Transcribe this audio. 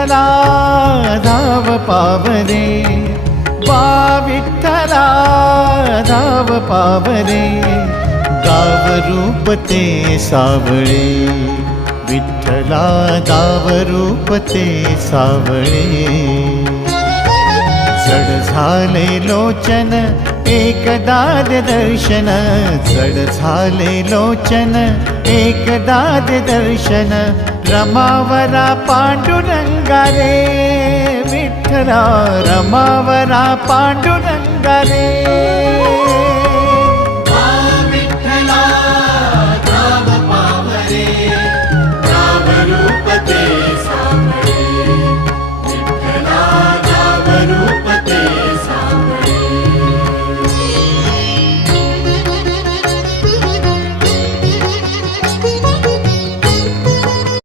विठ्ठला धाव पावरे वा विठ्ठला धाव पावरे गाव रूप ते सावळे. विठ्ठला दाव रूप ते सावळे. जड झाले लोचन एकदा दाद दर्शन जड झाले लोचन एकदा दाद दर्शन రమావరా పాండురంగరే విఠలా రమావరా పాండురంగరే.